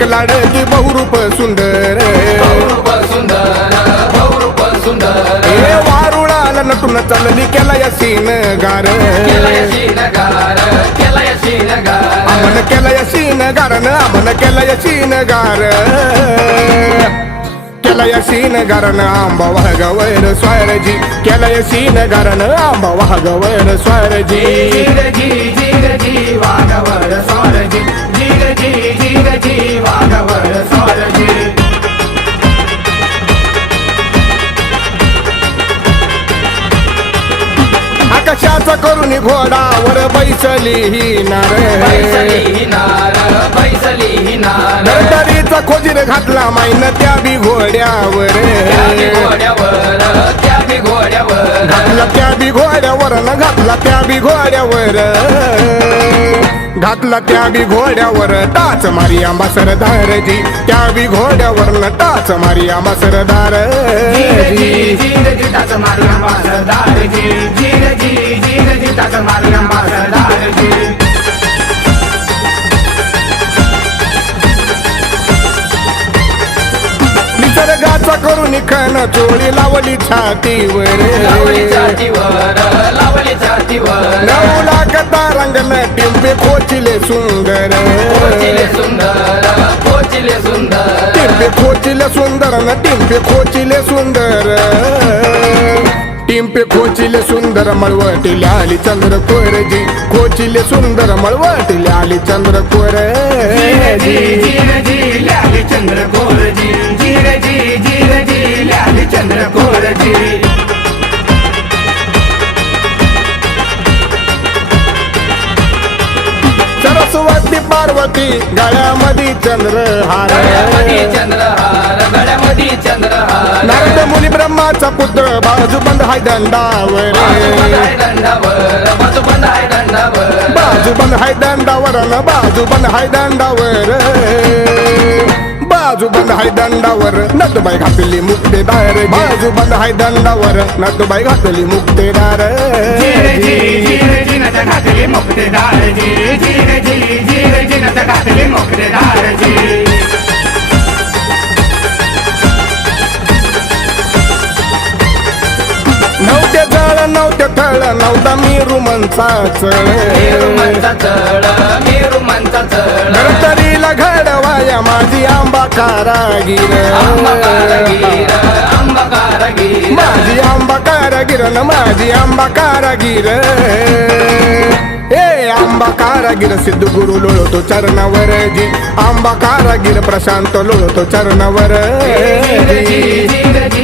एक लाडकी बहुरूप सुंदर हे वारुळाला नटून चालली केला या सीन गार केलंय केला या सीन गारन अमन केला या सीन गार केला या सीन गारन आंबा वाघवैर स्वारजी. केला या सीन गारन आंबा वाघवैर स्वारजी. जी जीरजी वाघवर स्वारजी. जी आकाशाचा करून घोडावर बैसली ही नार दरदरीचा खोजीर घातला माईन त्या बी घोड्यावर. घातला त्या बी घोड्यावर न घातला त्या बी घोड्यावर. घातला त्या बी घोड्यावर टाच मारी आंबा सरदारजी. त्या बी घोड्यावर न टाच मारी आंबा सरदार निसर्गाचा करून खण चोळी लावली छातीवर. लावली छातीवर लावली छातीवर. नऊ लाख तारंगण टिंबे खोचिले सुंदर पोचिले सुंदर पोचिले सुंदर टिंबे खोचिले सुंदर न टिंबे खोचिले सुंदर टिंपे खोचिले सुंदर मळवटिले आली चंद्र कोरजी खोचिले सुंदर मळवटिले आली चंद्र जीरजी पार्वती गळ्यामध्ये चंद्रहार गळ्यामध्ये चंद्रहार गळ्यामध्ये चंद्रहार नारद मुनी ब्रह्माचा पुत्र बाजू बंद हाय दंडावर बाजूबंद आहे दंडावर बाजूबंद हाय दंडावर न बाजू बंद हाय दंडावर बाजू बंद हाय दंडावर नटबाई घातली मुक्तेदार. बाजू बंद हाय दंडावर नटबाई घातली मुक्तेदार. जीरजी जीरजी नट घातली मुक्तेदारजी जीरजी जीरजी नट घातली रुमनचाच मेरू मनचा चढ. मेरू मनचा चढ तरीला घडवाया माझी आंबा कारागीर. माझी आंबा कारागीर न माझी आंबा कारागीर. आंबा कारागीर सिद्धू गुरु लोळतो चरणावर जी आंबा कारागीर प्रशांत लोळतो चरणावर जीरजी